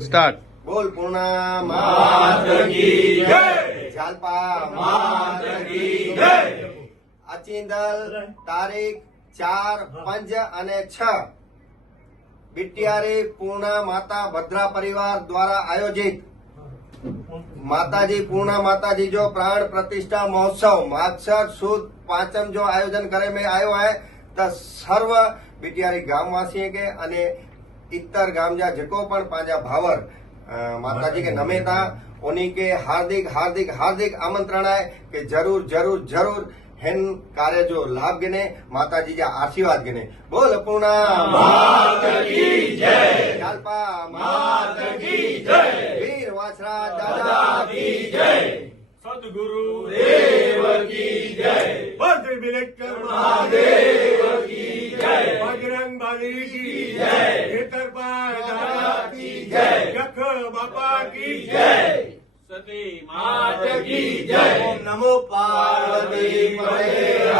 Start. बोल पूर्णा मात की जय, झालपा मात की जय। अचिंदल तारीख 4, 5 અને 6 બિટિયારી પૂર્ણા માતા ભદ્રા પરિવાર દ્વારા આયોજિત माताजी पूर्णा माताजी जो प्राण प्रतिष्ठा महोत्सव मागसर सुद पांचम जो आयोजन करे में आयो है तो सर्व बिटियारी गामवासी के अने इतर गाम जा जको पण पांजा भावर माताजी के नमे था उन्हीं के हार्दिक हार्दिक हार्दिक आमंत्रण है कि जरूर जरूर जरूर हेन कार्य जो लाभ गिने माताजी जा आशीर्वाद गिने। बोल पूर्णा मात की जय, झालपा मात की जय, वीर वाछरा दादा की जय, सदगुरु देव की जय, भद्र बिलेकर महादेव की जय, बजरंग बली की जय, केतरपाल दादा की जय, यख बापा की जय, सती मात की जय। ओम नमो पार्वती पते